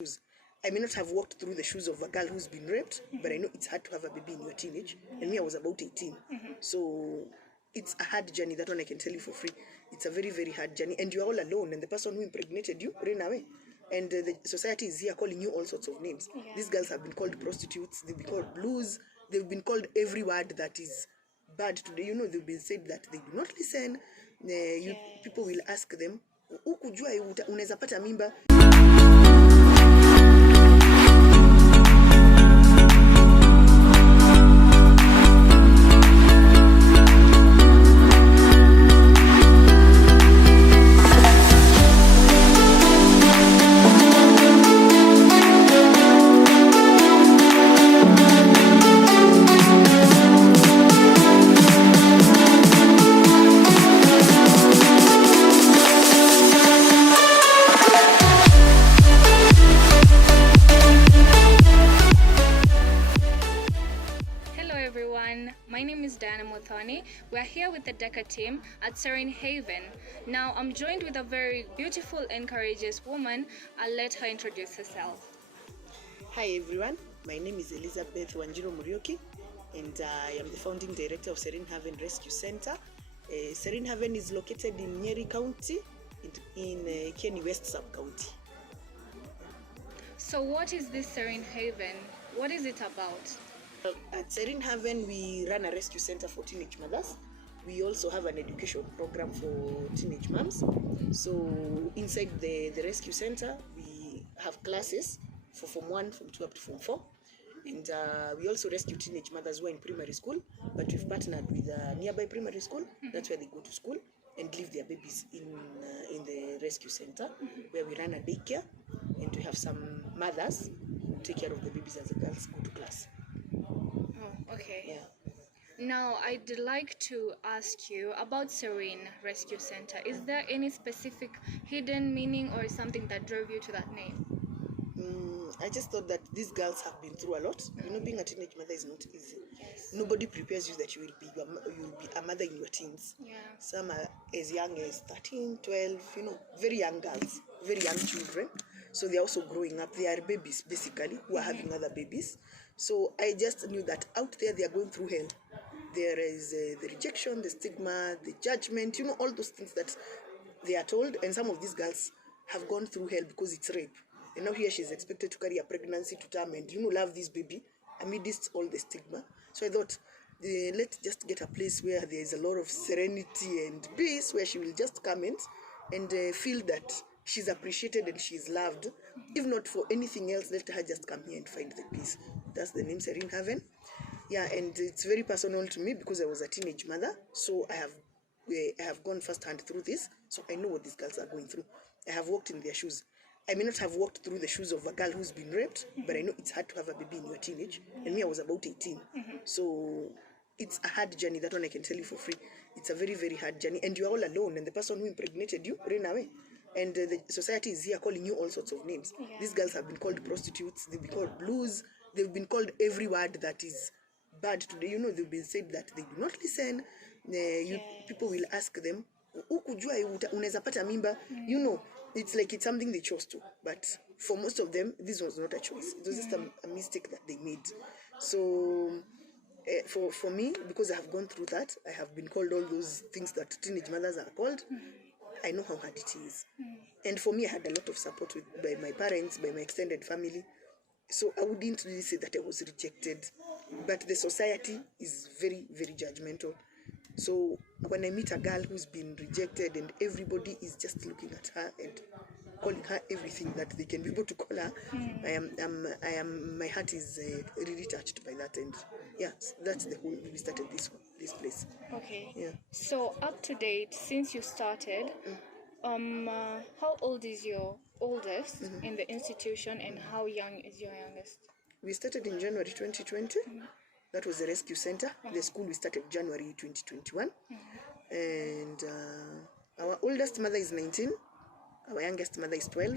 I may not have walked through the shoes of a girl who's been raped, but I know it's hard to have a baby in your teenage. And me, I was about 18. So it's a hard journey. That one I can tell you for free. It's a very, very hard journey. And you're all alone. And the person who impregnated you ran away. And the society is here calling you all sorts of names. Yeah. These girls have been called prostitutes. They've been called blues. They've been called every word that is bad today. You know, they've been said that they do not listen. People will ask them, ukujua unaweza pata mimba. My name is Diana Mothoni. We're here with the DECA team at Serene Haven. Now I'm joined with a very beautiful and courageous woman. I'll let her introduce herself. Hi everyone, my name is Elizabeth Wanjiro Muriuki and I am the founding director of Serene Haven Rescue Center. Serene Haven is located in Nyeri County in Kieni West Sub-County. So what is this Serene Haven? What is it about? At Serene Haven, we run a rescue center for teenage mothers. We also have an education program for teenage moms. So inside the rescue center, we have classes for Form 1, Form 2 up to Form 4. And we also rescue teenage mothers who are in primary school, but we've partnered with a nearby primary school. That's where they go to school and leave their babies in the rescue center, where we run a daycare and we have some mothers who take care of the babies as the girls go to class. Okay. Yeah. Now, I'd like to ask you about Serene Rescue Center. Is there any specific hidden meaning or something that drove you to that name? I just thought that these girls have been through a lot. You know, being a teenage mother is not easy. Yes. Nobody prepares you that you will be a mother in your teens. Yeah. Some are as young as 13, 12, you know, very young girls, very young children. So they're also growing up. They are babies, basically, who are having other babies. So I just knew that out there they are going through hell. There is the rejection, the stigma, the judgment, you know, all those things that they are told. And some of these girls have gone through hell because it's rape. And now here she's expected to carry a pregnancy to term and, you know, love this baby amidst all the stigma. So I thought, let's just get a place where there is a lot of serenity and peace, where she will just come in and feel that she's appreciated and she's loved. If not for anything else, let her just come here and find the peace. That's the name, Serene Haven. Yeah, and it's very personal to me because I was a teenage mother. So I have gone firsthand through this. So I know what these girls are going through. I have walked in their shoes. I may not have walked through the shoes of a girl who's been raped, but I know it's hard to have a baby in your teenage. And me, I was about 18. So it's a hard journey. That one I can tell you for free. It's a very, very hard journey. And you're all alone. And the person who impregnated you ran away. And the society is here calling you all sorts of names. Yeah. These girls have been called prostitutes. They've been called blues. They've been called every word that is bad today. You know, they've been said that they do not listen. People will ask them, ukujua unaweza pata mimba. You know, it's like it's something they chose to. But for most of them, this was not a choice. It was just a mistake that they made. So for me, because I have gone through that, I have been called all those things that teenage mothers are called. I know how hard it is. And for me, I had a lot of support by my parents, by my extended family. So I wouldn't really say that I was rejected. But the society is very, very judgmental. So when I meet a girl who's been rejected and everybody is just looking at her and calling her everything that they can be able to call her, my heart is really touched by that. And yeah, that's the whole, we started this place. Okay. Yeah. So up to date, since you started, how old is your oldest in the institution and how young is your youngest? We started in January 2020. That was the rescue center. The school we started January 2021. And our oldest mother is 19. Our youngest mother is 12.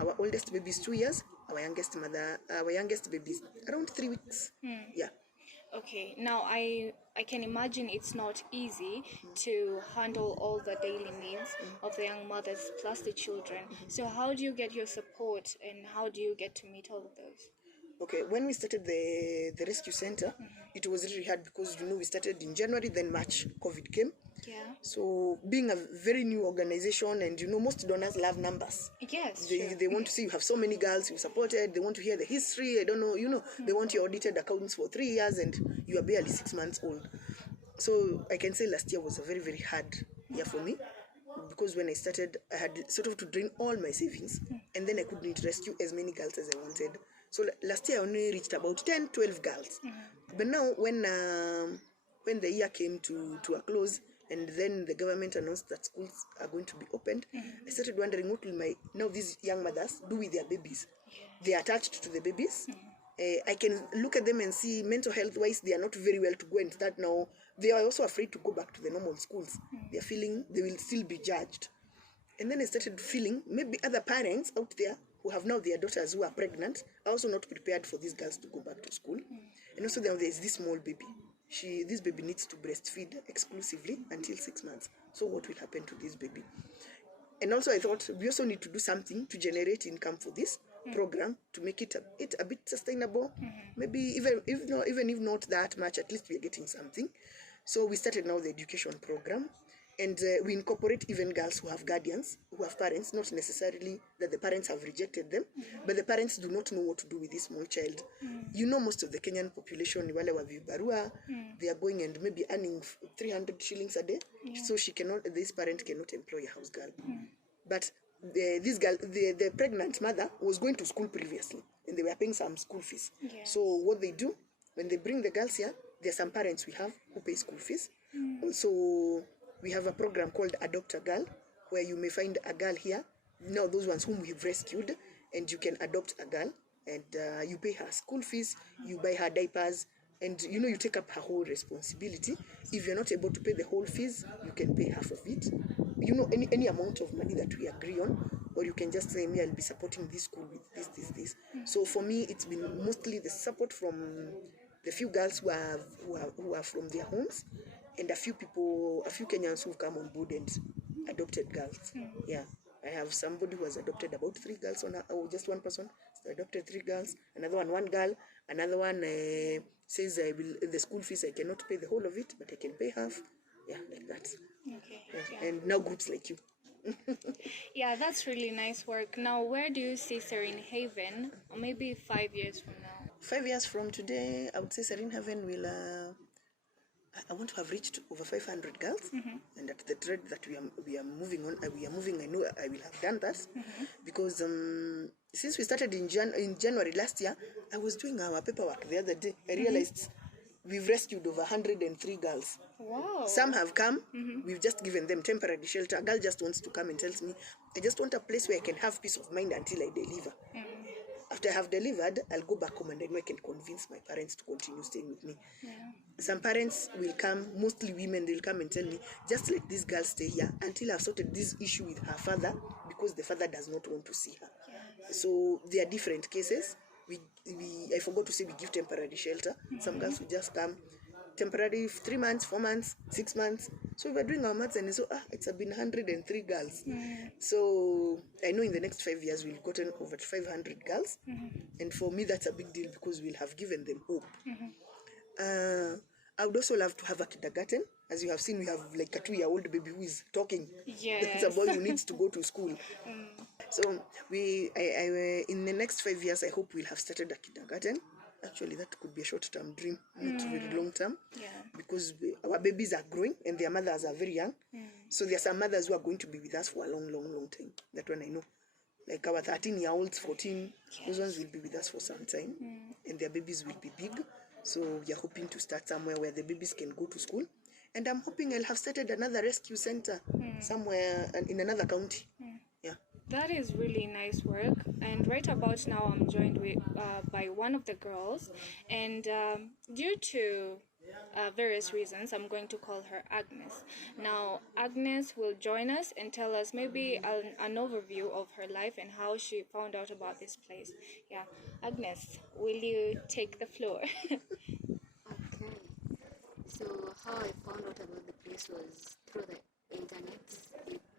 Our oldest baby is 2 years. Our youngest baby is around 3 weeks. Yeah. Okay, now I can imagine it's not easy to handle all the daily needs of the young mothers plus the children. So how do you get your support and how do you get to meet all of those? Okay, when we started the rescue center, it was really hard because we started in January, then March, COVID came. Yeah. So being a very new organization, and most donors love numbers. Yes, They, sure. they want to see you have so many girls you supported. They want to hear the history. I don't know, they want your audited accounts for 3 years and you are barely 6 months old. So I can say last year was a very, very hard year for me because when I started, I had sort of to drain all my savings and then I couldn't rescue as many girls as I wanted. So last year I only reached about 10, 12 girls. But now when the year came to a close and then the government announced that schools are going to be opened, I started wondering what will now these young mothers do with their babies. They are attached to the babies. I can look at them and see mental health wise they are not very well to go and start now. They are also afraid to go back to the normal schools. They are feeling they will still be judged. And then I started feeling maybe other parents out there who have now their daughters who are pregnant are also not prepared for these girls to go back to school. And also there is this small baby. This baby needs to breastfeed exclusively until 6 months. So what will happen to this baby? And also I thought we also need to do something to generate income for this program to make it a bit sustainable. Maybe even if not that much, at least we are getting something. So we started now the education program. And we incorporate even girls who have guardians, who have parents, not necessarily that the parents have rejected them, but the parents do not know what to do with this small child. Most of the Kenyan population, wale wa vibarua, they are going and maybe earning 300 shillings a day. So this parent cannot employ a house girl. But this girl, the pregnant mother was going to school previously, and they were paying some school fees. Yes. So what they do, when they bring the girls here, there are some parents we have who pay school fees. Also, we have a program called Adopt a Girl, where you may find a girl here. Now, those ones whom we've rescued, and you can adopt a girl, and you pay her school fees, you buy her diapers, and you take up her whole responsibility. If you're not able to pay the whole fees, you can pay half of it. Any amount of money that we agree on, or you can just say, me, I'll be supporting this school with this. So for me, it's been mostly the support from the few girls who are from their homes, and a few Kenyans who've come on board and adopted girls. Yeah, I have somebody who has adopted about 3 girls just one person adopted 3 girls. Another one girl. Another one says the school fees I cannot pay the whole of it, but I can pay half. Yeah, like that. Okay. Yeah. Yeah. And now groups like you. Yeah, that's really nice work. Now, where do you see Serene Haven, or maybe 5 years from now? 5 years from today, I would say Serene Haven will. I want to have reached over 500 girls, and at the rate that we are moving on, I know I will have done that, because since we started in January last year, I was doing our paperwork the other day. I realized we've rescued over 103 girls. Wow. Some have come. We've just given them temporary shelter. A girl just wants to come and tells me, I just want a place where I can have peace of mind until I deliver. After I have delivered, I'll go back home and I know I can convince my parents to continue staying with me. Yeah. Some parents will come, mostly women, they'll come and tell me, just let this girl stay here until I've sorted this issue with her father, because the father does not want to see her. Yes. So there are different cases. I forgot to say we give temporary shelter. Some girls will just come temporary 3 months, 4 months, 6 months. So we were doing our maths and so it's been 103 girls. So I know in the next 5 years we've gotten over 500 girls. And for me that's a big deal because we'll have given them hope. I would also love to have a kindergarten. As you have seen, we have like a 2-year-old baby who is talking. Yes. It's a boy who needs to go to school. So in the next 5 years, I hope we'll have started a kindergarten. Actually, that could be a short-term dream, not very long-term. Yeah. Because our babies are growing and their mothers are very young. So there are some mothers who are going to be with us for a long, long, long time. That one I know. Like our 13-year-olds, 14, those ones will be with us for some time. And their babies will be big. So we are hoping to start somewhere where the babies can go to school. And I'm hoping I'll have started another rescue center somewhere in another county. Yeah. That is really nice work. And right about now, I'm joined by one of the girls. And due to various reasons, I'm going to call her Agnes. Now, Agnes will join us and tell us maybe an overview of her life and how she found out about this place. Yeah, Agnes, will you take the floor? Okay. So how I found out about the place was through the internet.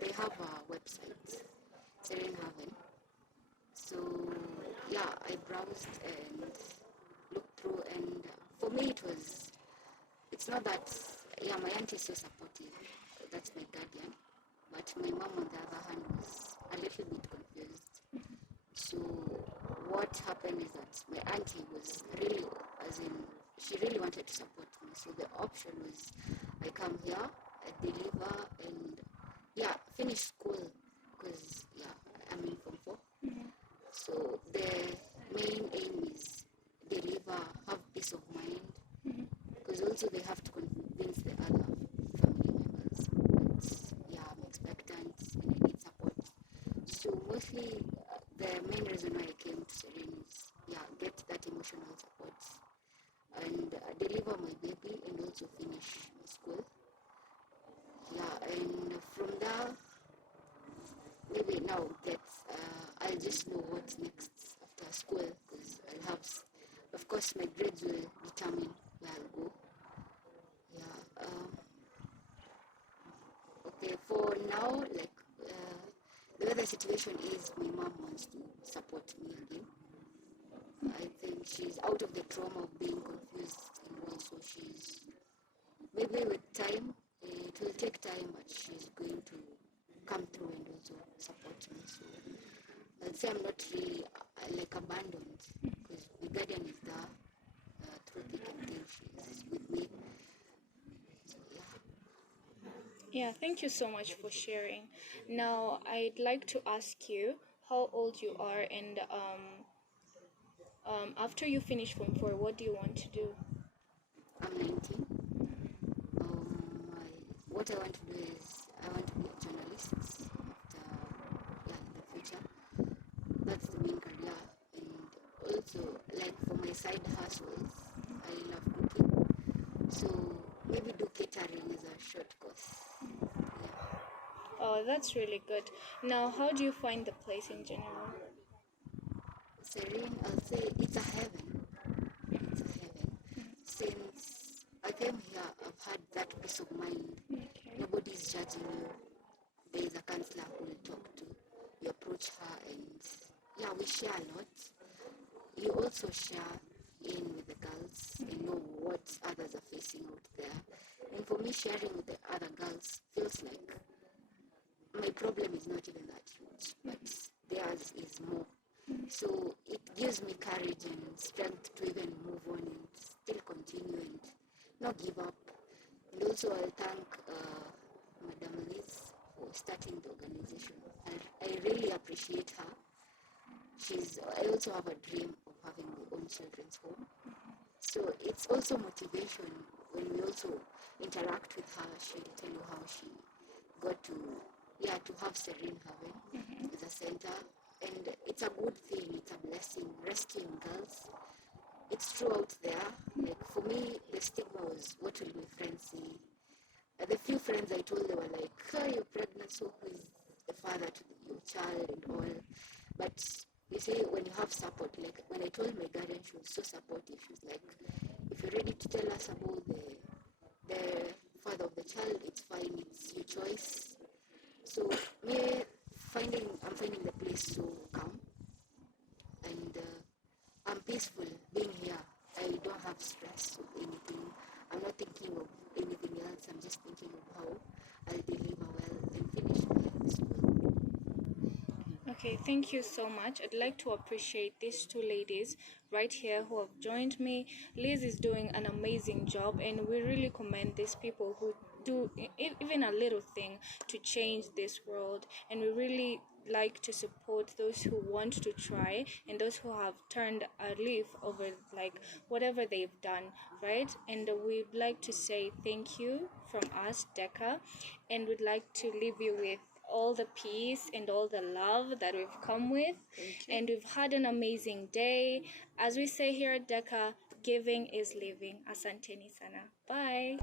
They have a website, Serene. So yeah, I browsed and looked through, and for me it's not that, yeah, my auntie is so supportive, that's my guardian, but my mom on the other hand was a little bit confused. So what happened is that my auntie was really, as in, she really wanted to support me. So the option was I come here, I deliver, and yeah, finish school, because yeah, I'm in Form 4. So the main aim is deliver, have peace of mind, because also they have to convince the other family members. But yeah, I'm expectant and I need support. So mostly the main reason why I came to Serene is, yeah, get that emotional support and deliver my baby and also finish my school. Yeah, and from there, maybe now get, I'll just know what's next after school, because I'll have, of course, my grades will determine where I'll go. Yeah. Okay. For now, like the way the situation is, my mom wants to support me again. I think she's out of the trauma of being confused, and also she's, maybe with time, it will take time, but she's going to come through and also support me. So I'd say I'm not really like abandoned, because the guardian is there through thick and thin. She's with me. So yeah. Yeah, thank you so much for sharing. Now, I'd like to ask you how old you are, and after you finish Form 4, what do you want to do? I'm 19. What I want to do is I want to be a journalist after, yeah, in the future. That's the main career. And also, like for my side hustles, I love cooking. So maybe do catering as a short course. Yeah. Oh, that's really good. Now, how do you find the place in general? Serene, I'll say it's a heaven. It's a heaven. Since I came here, I've had that peace of mind. Okay. Nobody's judging you. There is a counselor who will talk to. You approach her and yeah, we share a lot. You also share in with the girls and know what others are facing out there. And for me, sharing with the other girls feels like my problem is not even that huge, but theirs is more. So it gives me courage and strength to even move on and still continue and not give up. And also I'll thank Madam Liz for starting the organization. I really appreciate her. I also have a dream of having my own children's home. So it's also motivation when we also interact with her. She'll tell you how she got to, yeah, to have Serene Haven as a center. And it's a good thing, it's a blessing. Rescuing girls, it's true out there. Like for me, the stigma was, what will my friends say? The few friends I told, they were like, oh, you're pregnant, so who is the father to your child and all. But you see, when you have support, like when I told my guardian, she was so supportive. She was like, if you're ready to tell us about the father of the child, it's fine, it's your choice. So me I'm finding the place so calm, and I'm peaceful being here. I don't have stress of anything. I'm not thinking of anything else. I'm just thinking of how I'll deliver well and finish my school. Okay, thank you so much. I'd like to appreciate these two ladies right here who have joined me. Liz is doing an amazing job, and we really commend these people who do even a little thing to change this world. And we really like to support those who want to try and those who have turned a leaf over like whatever they've done, right? And we'd like to say thank you from us, Deca, and we'd like to leave you with all the peace and all the love that we've come with. And we've had an amazing day. As we say here at Deca, giving is living. Asanteni sana. Bye.